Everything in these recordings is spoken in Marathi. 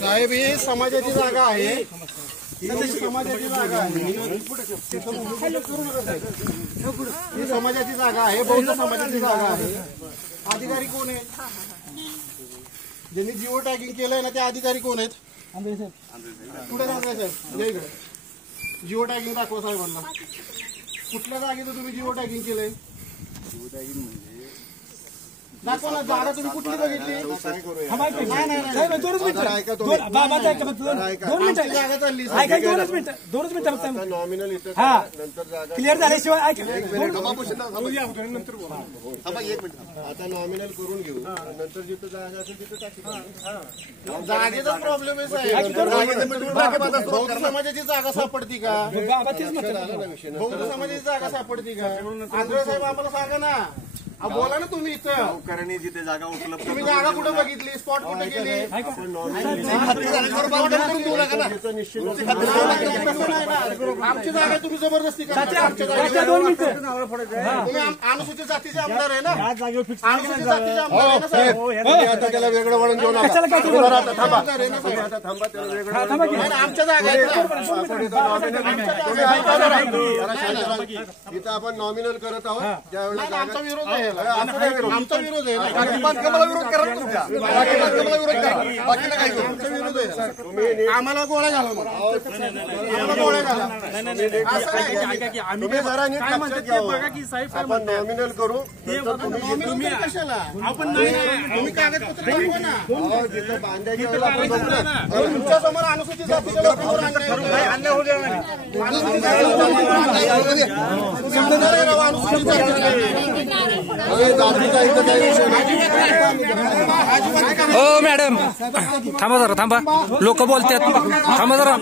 साहेब ही समाजाची जागा आहे, समाजाची जागा आहे, ही समाजाची जागा आहे, बौद्ध समाजाची जागा आहे। अधिकारी कोण आहेत? ज्यांनी जिओ टॅगिंग केलंय ना ते अधिकारी कोण आहेत? कुठे जाणार साहेब? जिओ टॅगिंग दाखवा साहेबांना। कुठल्या जागेचं तुम्ही जिओ टॅगिंग केलंय? दाखवा ना जागा तुम्ही कुठली बघितली? नॉमिनल क्लिअर झाल्याशिवाय आता नॉमिनल करून घेऊ, नंतर जिथं जागा असेल तिथं टाकू। जागेचा प्रॉब्लेम आहे बौद्ध समाजाची जागा सापडती का? बौद्ध समाजाची जागा सापडती का? आंध्र साहेब आम्हाला सांगा ना, बोला ना तुम्ही। इथं जिथे जागा उपलब्ध तुम्ही जागा कुठे बघितली? स्पॉट कुठे गेली? आमची जागा तुम्ही जबरदस्ती करता। तुम्ही अनुसूचित जातीचे आमदार आहे ना, अनुसूचित जातीचे आमदार आहे ना साहेब। आता त्याला वेगळं वळण देऊ नका, आमच्या जागा इथं आपण नॉमिनल करत आहोत त्यावेळेला आमचा विरोध आहे, आमचा विरोध आहे, आम्हाला गोळ्या घाला, आम्हाला गोळ्या घाला। आपण नॉमिनल करू, तुम्ही कशाला? आपण तुम्ही कागदपत्र दाखवा ना, जिथं बांधायची तुमच्या समोर अनुसूचित जातीच्या लोकांवर अन्याय होऊ द्या। हो मॅडम थांबा जरा, थांबा, लोक बोलतात, थांबा जरा,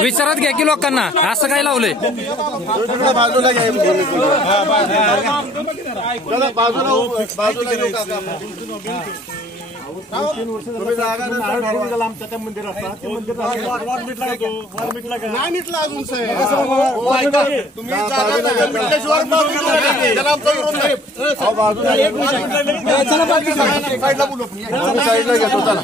विचारात घ्या की लोकांना असं काय लावलंय? बाजूला तुम्ही जागा आमच्या त्या मंदिर असतात, ते मंदिर नाही मिटला अजून साहेब। तुम्ही साईडला बोलू, साईडला घेतो चला।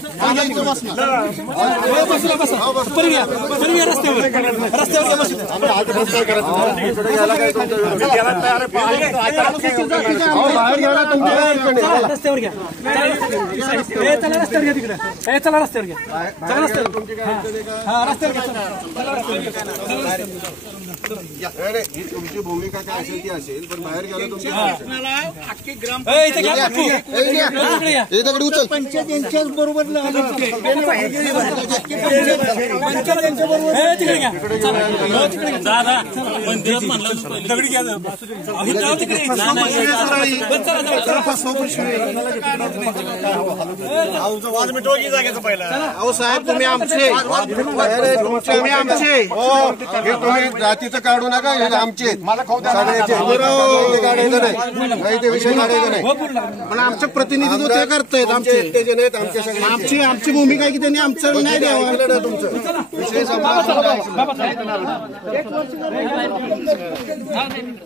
रस्त्यावर घ्या, चला रस्त्यावर घ्या, तिकडे चला रस्त्यावर घ्या, चला रस्त्यावर, हा रस्त्यावर घ्या। तुमची भूमिका काय असेल ती असेल, पण बाहेर गेला तुमची उचल पंचायत यांच्याच बरोबर वाद मिटवायची जागेचं पहिला। अहो साहेब तुम्ही आमचे, तुम्ही आमचे, तुम्ही जातीचं काढू नका, हे आमचे काढायचं नाही, ते विषय काढायचा नाही, पण आमचं प्रतिनिधित्व ते करतायत, आमचे आमची भूमिका आहे की त्यांनी आमचं नाही द्यावं तुमचं विषय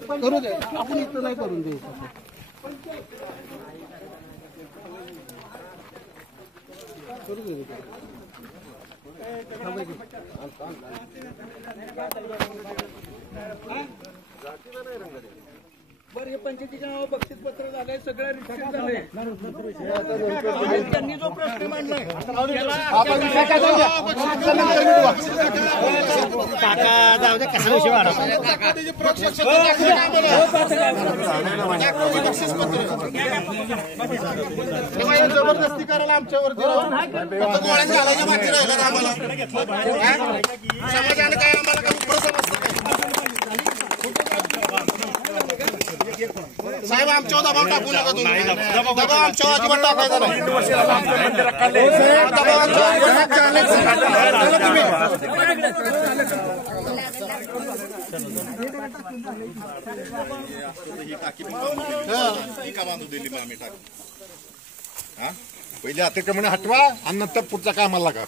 करू दे, आपण इथं नाही करून देऊ। बरं हे पंचायतीच्या नावावर बक्षीस पत्र झालंय, सगळं रिस्ट्रिक्ट झालंय, त्यांनी जो प्रश्न मांडलाय जबरदस्ती करायला आमच्यावरती गोळ्या घालायच्या मागे राहिला आम्हाला, समाजाने काय आम्हाला साहेब आमच्यावर दबाव टाकू नका तुम्ही, दबाव आमच्यावर अजिबात टाकायचा नाही, बांधू दिली मग आम्ही टाक, पहिले अतिक्रमण हटवा आणि नंतर पुढच्या कामाला लागा।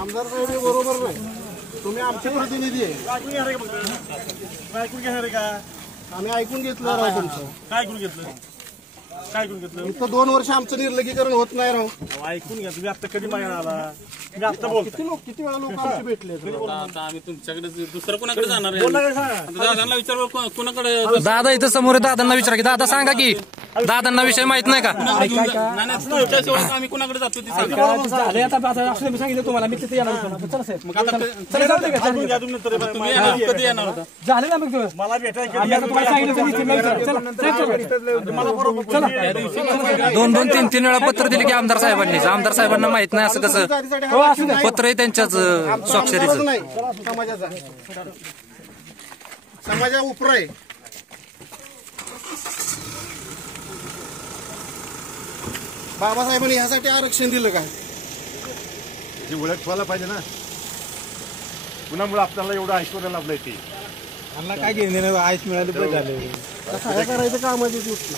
आमदार साहेब हे बरोबर नाही, तुम्ही आमचे प्रतिनिधी आहे. ऐकून घेणार का? आम्ही ऐकून घेतलं राव तुमचं. काय ऐकून घेतलं? काय ऐकून घेतलं? इथं 2 वर्ष आमचं निर्लगीकरण होत नाही राव. अहो, ऐकून घ्या. तुम्ही आता कधी मागणार आला? मी आता बोलतो. किती वेळा लोक आमचे भेटले. आता आम्ही तुमच्याकडे दुसरं कोणाकडे जाणार आहे? बोला काय सांगा. आता दादांना विचार कोणाकडे दादा इथं समोर आहे, दादांना विचारा की दादा सांगा की दादांना विषय माहित नाही का? नाही, तुमच्याशिवाय आम्ही कोणाकडे जातो ते सांगा. झाले आता असं मी सांगितलं तुम्हाला, मी तिथे येणार होतो. चला साहेब, मग आता चला जाऊ दे का? ऐकून घ्या तुम्ही नंतर. तुम्ही येणार- कधी येणार होता? झाले ना मग दिवस. मला भेटायचं आम्ही आता तुम्हाला सांगितलं तुम्ही इथे विचारा. चला साहेब, मला बरोबर चला. 2-2, 3-3 वेळा पत्र दिले की आमदार साहेबांनी. आमदार साहेबांना माहित नाही असं कसं हो असू द्या. पत्र आहे त्यांच्याच स्वाक्षरीचं. नाही समाजाचा, समाजा उपरा आहे. बाबासाहेबांनी ह्यासाठी आरक्षण दिलं काय? त्याची ओळख व्हायला पाहिजे ना. कुणामुळे आपल्याला एवढं ऐश्वर्य लाभलंय ते. काय करायचं कामाची गोष्ट.